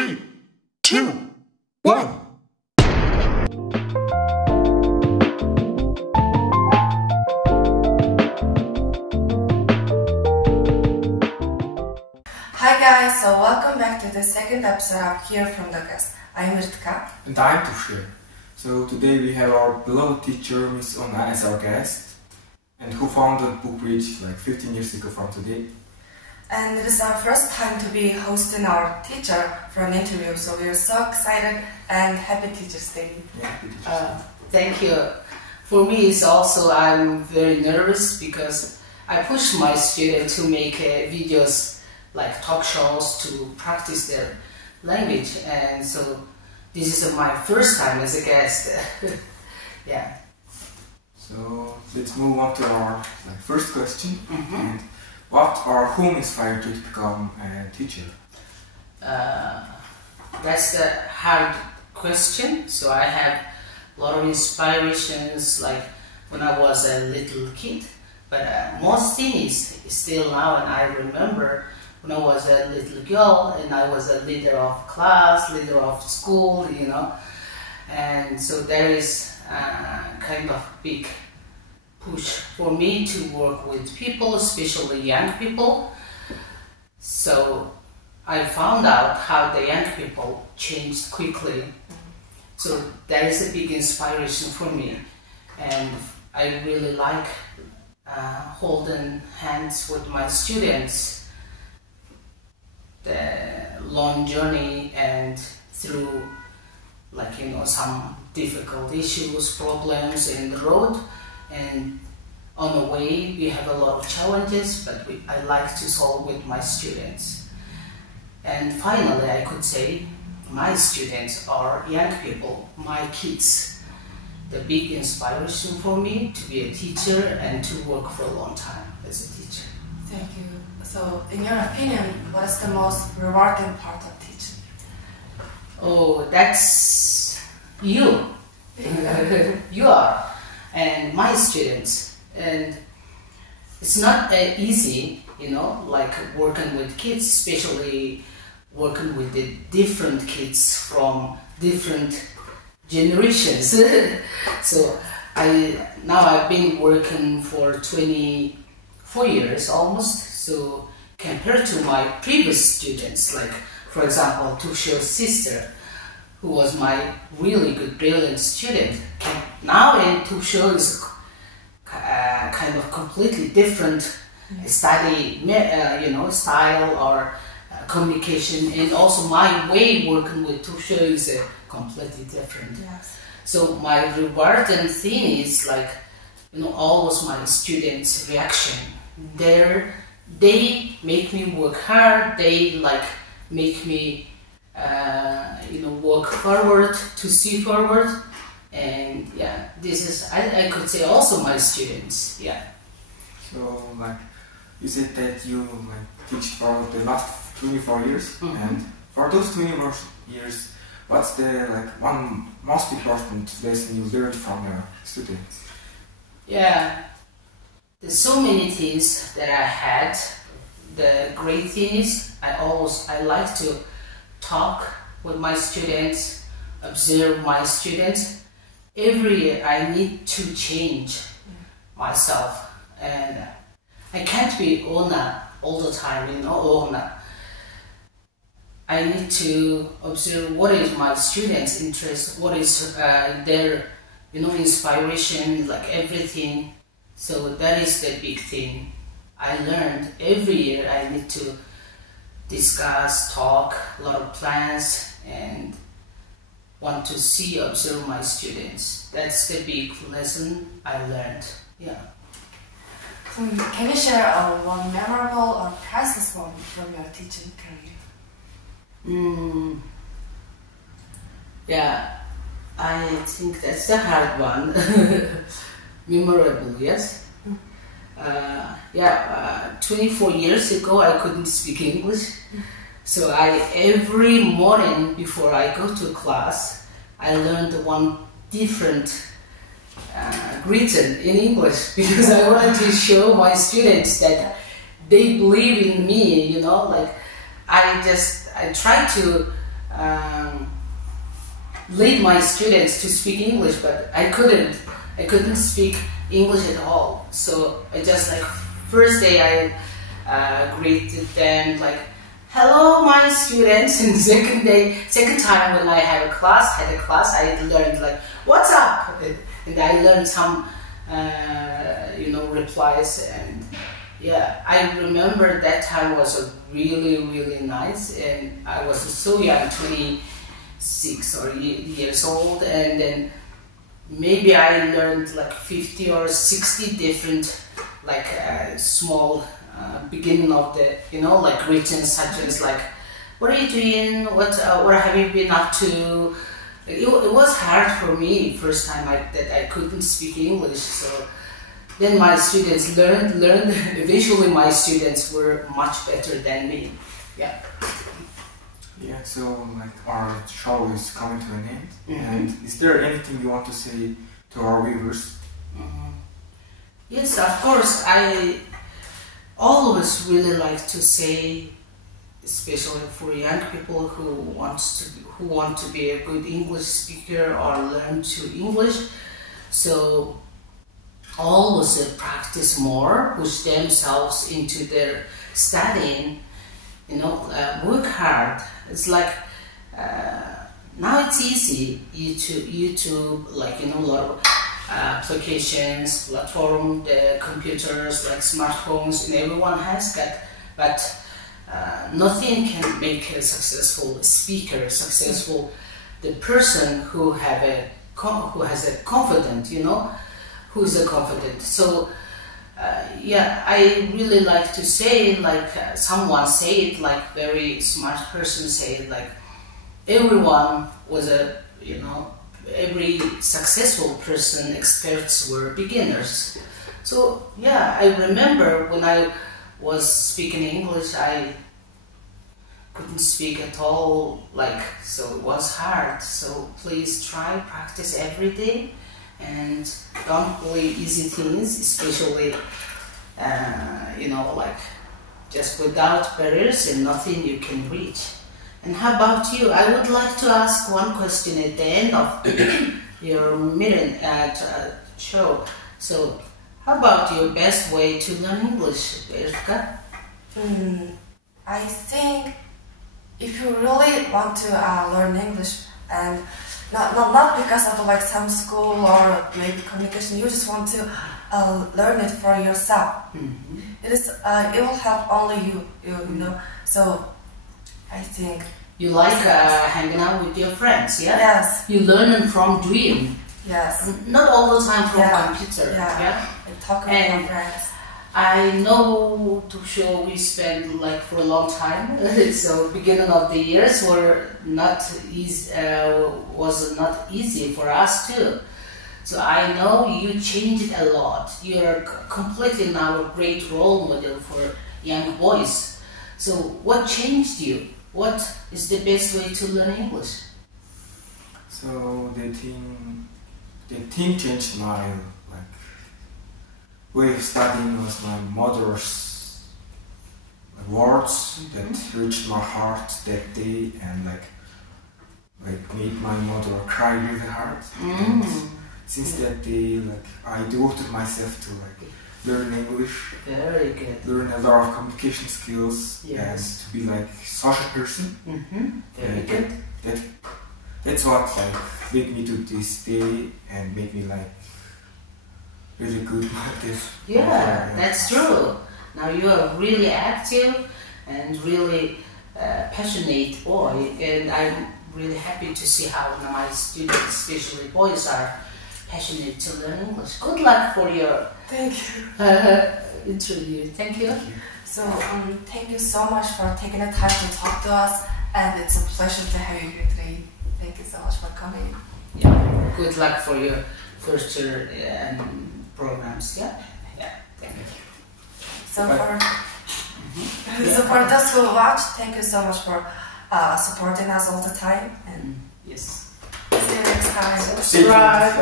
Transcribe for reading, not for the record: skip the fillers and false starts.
3, 2, 1. Hi guys, so welcome back to the second episode of Hear from the Guest. I'm Ritka. And I'm Tushir. So today we have our beloved teacher, Miss Ona, as our guest, and who founded Bookbridge like 15 years ago from today. And it is our first time to be hosting our teacher for an interview, so we are so excited and happy Teachers Day. Yeah, happy Teachers Day. Thank you. For me, it's also I'm very nervous because I push my students to make videos like talk shows to practice their language, and so this is my first time as a guest. Yeah. So let's move on to our first question. And what or whom inspired you to become a teacher? That's the hard question. So I have a lot of inspirations, like when I was a little kid. But most things still now, and I remember when I was a little girl and I was a leader of class, leader of school, you know. And so there is kind of big push for me to work with people, especially young people. So I found out how the young people changed quickly. So that is a big inspiration for me. And I really like holding hands with my students, the long journey and through some difficult issues, problems in the road, and on the way we have a lot of challenges, but I like to solve with my students. And finally I could say my students are young people, my kids, the big inspiration for me to be a teacher and to work for a long time as a teacher. Thank you. So, in your opinion, what is the most rewarding part of teaching? Oh, that's you. You are, and my students. And it's not easy, you know, like working with kids, especially working with the different kids from different generations. So I've been working for 24 years almost. So compared to my previous students, like for example Tushir's sister, who was my really good, brilliant student, now in Tushir is kind of completely different study, style or communication, and also my way working with Tushir is completely different. Yes. So my rewarding thing is always my students' reaction. They make me work hard. They make me work forward, to see forward, and yeah, this is I could say also my students. Yeah. So you said that you teach for the last 24 years, and for those 24 years, what's the one most important lesson you learned from your students? Yeah, there's so many things that I had. The great thing is I like to talk with my students, observe my students. Every year I need to change myself, and I can't be Ona all the time, Ona. I need to observe what is my students' interest, what is their, inspiration, everything. So that is the big thing. I learned every year I need to discuss, talk, a lot of plans, and want to see, observe my students. That's the big lesson I learned. Yeah. So can you share one memorable or priceless moment from your teaching career? Yeah, I think that's a hard one. Memorable, yes. 24 years ago I couldn't speak English, so every morning before I go to class I learned one different greeting in English, because I wanted to show my students that they believe in me, I try to lead my students to speak English, but I couldn't speak English at all. So I just like first day I greeted them like, "Hello, my students," and second time when I had a class, I learned like, "What's up?" and I learned some replies, and yeah, I remember that time was really nice, and I was so young, 26 or years old, and then maybe I learned like 50 or 60 different like small beginning of the like greetings, such as like, "What are you doing? What have you been up to?" It was hard for me first time that I couldn't speak English. So then my students learned. Eventually, my students were much better than me. Yeah. Yeah. So like our show is coming to an end. And is there anything you want to say to our viewers? Yes, of course. I always really like to say, especially for young people who want to be a good English speaker or learn to English. So always practice more, push themselves into their studying. Work hard. It's like now it's easy. YouTube, like a lot of applications, platform, the computers, like smartphones, and everyone has that. But nothing can make a successful speaker successful. The person who has a confident, who's a confident. So yeah, I really like to say like someone say it, like very smart person say it, like everyone was every successful person, experts were beginners. So yeah, I remember when I was speaking English, I couldn't speak at all, so it was hard. So please try, practice every day, and don't believe easy things, especially just without barriers and nothing you can reach. And how about you? I would like to ask one question at the end of your minute show. So how about your best way to learn English, Erika? I think if you really want to learn English, and not because of like some school or maybe communication, you just want to learn it for yourself. It will help only you. So I think you like hanging out with your friends, yeah? Yes. You learn them from doing. Yes. Not all the time from computer. Yeah. Talking with your friends. I know, to show we spent like for a long time. So beginning of the years were not easy. Was not easy for us too. So I know you changed a lot. You're completely now a great role model for young boys. So what changed you? What is the best way to learn English? So the thing changed my way of studying was my mother's words that reached my heart that day and made my mother cry really hard. And since that day, I devoted myself to learn English. Very good. Learn a lot of communication skills. Yes. And to be social person. Very good. That's what led me to this day and made me really good at this. Yeah, that's true. Now you are really active and really passionate boy, and I'm really happy to see how my students, especially boys, are passionate to learn English. Good luck for your interview. Thank you. So thank you so much for taking the time to talk to us, and it's a pleasure to have you here today. Thank you so much for coming. Yeah. Good luck for your future programs. Yeah. Thank you. So for those who watch, thank you so much for supporting us all the time. And yes. see you next time. Subscribe.